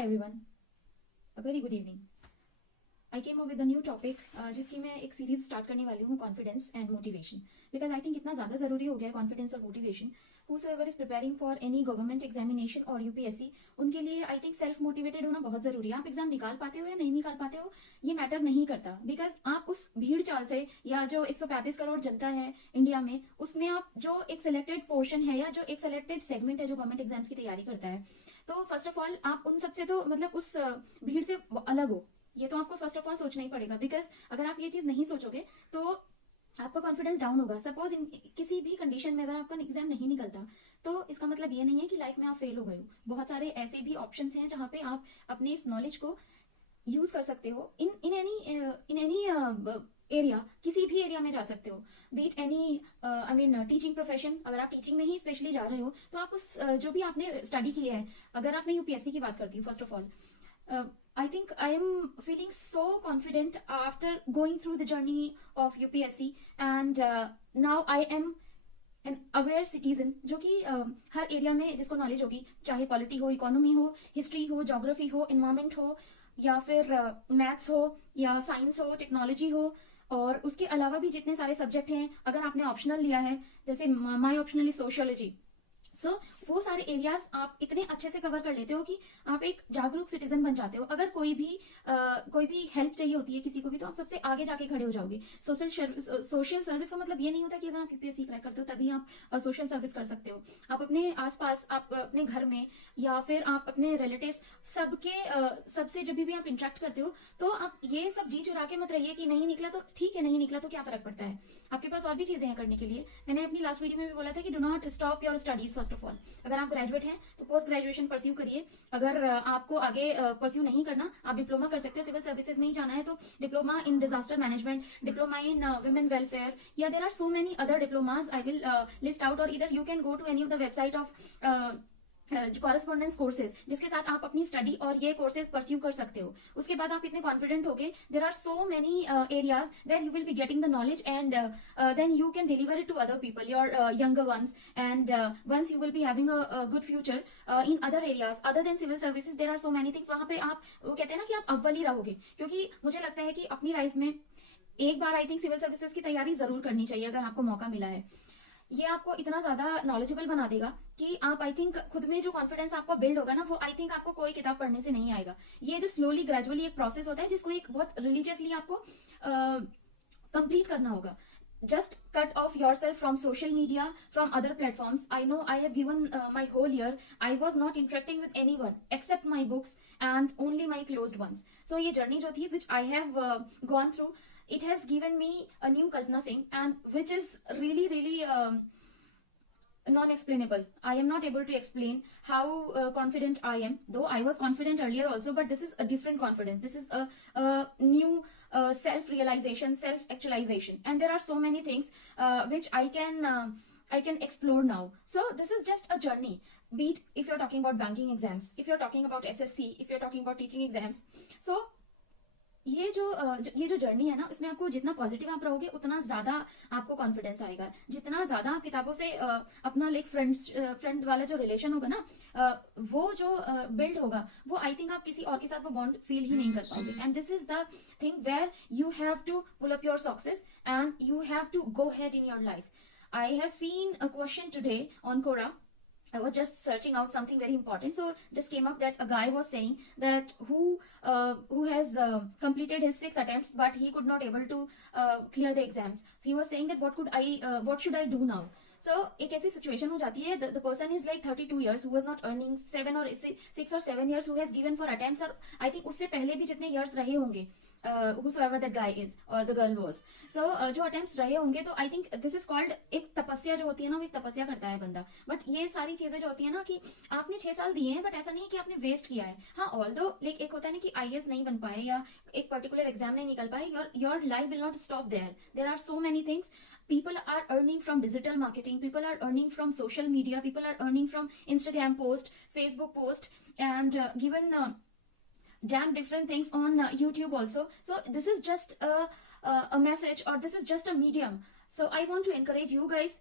Hi everyone, a very good evening. I came up with a new topic जिसकी मैं एक series start करने वाली हूँ, confidence and motivation, because I think इतना ज़्यादा ज़रूरी हो गया है कॉन्फिडेंस और motivation. Whosoever is preparing for any government examination और यूपीएससी, उनके लिए आई थिंक सेल्फ मोटिवेटेड होना बहुत ज़रूरी है. आप एग्जाम निकाल पाते हो या नहीं निकाल पाते हो ये मैटर नहीं करता, बिकॉज आप उस भीड़ चाल से या जो 135 करोड़ जनता है इंडिया में, उसमें आप जो एक सिलेक्टेड पोर्शन है या जो एक सिलेक्टेड सेगमेंट है जो गवर्नमेंट एग्जाम्स की तैयारी करता है, तो फर्स्ट ऑफ ऑल आप उन सबसे तो मतलब उस भीड़ से अलग हो. ये तो आपको फर्स्ट ऑफ ऑल सोचना ही पड़ेगा, बिकॉज अगर आप ये चीज नहीं सोचोगे तो आपका कॉन्फिडेंस डाउन होगा. सपोज किसी भी कंडीशन में अगर आपका एग्जाम नहीं निकलता तो इसका मतलब ये नहीं है कि लाइफ में आप फेल हो गए हो. बहुत सारे ऐसे भी ऑप्शंस हैं जहाँ पे आप अपने इस नॉलेज को यूज कर सकते हो इन एनी एरिया. किसी भी एरिया में जा सकते हो, be it any I mean teaching profession. अगर आप टीचिंग में ही स्पेशली जा रहे हो तो आप उस जो भी आपने स्टडी की है, अगर आपने यूपीएससी की बात करती हूँ first of all, I think I am feeling so confident after going through the journey of UPSC, and now I am an aware citizen जो कि हर एरिया में जिसको नॉलेज होगी, चाहे पॉलिटी हो, इकोनॉमी हो, हिस्ट्री हो, जोग्राफी हो, इन्वायरमेंट हो, या फिर मैथ्स हो, या साइंस हो, टेक्नोलॉजी हो, और उसके अलावा भी जितने सारे सब्जेक्ट हैं. अगर आपने ऑप्शनल लिया है, जैसे माई ऑप्शनल इज सोशियोलॉजी, सो वो सारे एरियाज आप इतने अच्छे से कवर कर लेते हो कि आप एक जागरूक सिटीजन बन जाते हो. अगर कोई भी हेल्प चाहिए होती है किसी को भी, तो आप सबसे आगे जाके खड़े हो जाओगे. सोशल सर्विस का मतलब ये नहीं होता कि अगर आप यूपीएससी क्रैक करते हो तभी आप सोशल सर्विस कर सकते हो. आप अपने आसपास, आप अपने घर में, या फिर आप अपने रिलेटिव्स, सबसे जब भी आप इंटरेक्ट करते हो तो आप ये सब जी चुरा के मत रहिए कि नहीं निकला तो ठीक है, नहीं निकला तो क्या फर्क पड़ता है. आपके पास और भी चीजें हैं करने के लिए. मैंने अपनी लास्ट वीडियो में भी बोला था कि do not stop your studies. First of all, अगर आप ग्रेजुएट हैं तो पोस्ट ग्रेजुएशन परस्यू करिए. अगर आपको आगे परस्यू नहीं करना, आप डिप्लोमा कर सकते हो. सिविल सर्विसेज में ही जाना है तो diploma in disaster management, diploma in women welfare, या there are so many other diplomas I will list out. और इधर you can go to any of the website of correspondence courses, जिसके साथ आप अपनी स्टडी और ये कोर्सेज परस्यू कर सकते हो. उसके बाद आप इतने कॉन्फिडेंट होगे, there are so many areas where you will be getting the knowledge, and then you can deliver it to other people, your younger ones, and once you will be having a good future in other areas other than civil services. There are so many things. वहां पे आप वो कहते हैं ना कि आप अव्वल ही रहोगे, क्योंकि मुझे लगता है कि अपनी लाइफ में एक बार आई थिंक सिविल सर्विसेज की तैयारी जरूर करनी चाहिए अगर आपको मौका मिला है. ये आपको इतना ज्यादा नॉलेजेबल बना देगा कि आप आई थिंक खुद में जो कॉन्फिडेंस आपको बिल्ड होगा ना, वो आई थिंक आपको कोई किताब पढ़ने से नहीं आएगा. ये जो स्लोली ग्रेजुअली एक प्रोसेस होता है जिसको एक बहुत रिलीजियसली आपको कंप्लीट करना होगा. Just cut off yourself from social media, from other platforms. I know I have given my whole year, I was not interacting with anyone except my books and only my closed ones. So ये journey जो थी which I have gone through, it has given me a new Kalpana Singh, and which is really non-explainable. I am not able to explain how confident I am, though I was confident earlier also, but this is a different confidence. This is a new self-realization, self-actualization, and there are so many things which I can explore now. So this is just a journey. Be it if you're talking about banking exams, if you're talking about SSC, if you're talking about teaching exams. So ये जो journey है ना, उसमें आपको जितना positive आप रहोगे उतना ज्यादा आपको कॉन्फिडेंस आएगा. जितना ज्यादा आप किताबों से अपना लाइक फ्रेंड वाला जो रिलेशन होगा ना, वो जो बिल्ड होगा, वो आई थिंक आप किसी और के साथ वो बॉन्ड फील ही नहीं कर पाओगे. And this is the thing where you have to pull up your success and you have to go head in your life. I have seen a question today on Quora. I was just searching out something very important, so just came up that a guy was saying that who has completed his 6 attempts, but he could not able to clear the exams. So he was saying that what should I do now? So एक ऐसी situation हो जाती है, the person is like 32 years who was not earning 7 or 6 or 7 years, who has given for attempts, और I think उससे पहले भी जितने years रहे होंगे, whosoever that guy is or the girl was, so जो attempts रहे होंगे, तो I think this is called एक तपस्या जो होती है ना, वो एक तपस्या करता है बंदा. बट ये सारी चीजें जो होती है ना, कि आपने 6 साल दिए हैं, बट ऐसा नहीं है कि आपने वेस्ट किया है. हाँ, ऑल्दो लाइक एक होता है ना कि आईएएस नहीं बन पाए या एक पर्टिकुलर एग्जाम नहीं निकल पाए, your life will not stop there. There are so many things. People are earning from digital marketing, people are earning from social media, people are earning from Instagram post, Facebook post, and given damn different things on YouTube also. So this is just a message, or this is just a medium. So I want to encourage you guys,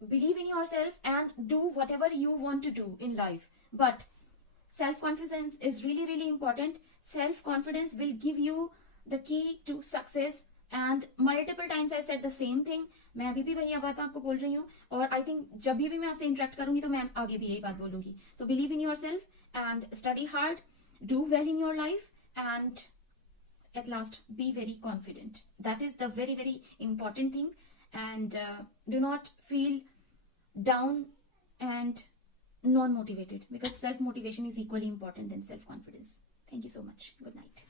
believe in yourself and do whatever you want to do in life, but self confidence is really really important. Self confidence will give you the key to success. And multiple times I said the same thing. मैं अभी भी वही बात आपको बोल रही हूँ, और आई थिंक जब भी मैं आपसे इंटरेक्ट करूंगी तो मैं आगे भी यही बात बोलूंगी. So believe in your self and study hard, do well in your life, and at last be very confident. That is the very very important thing. And do not feel down and non motivated, because self motivation is equally important than self confidence. Thank you so much. Good night.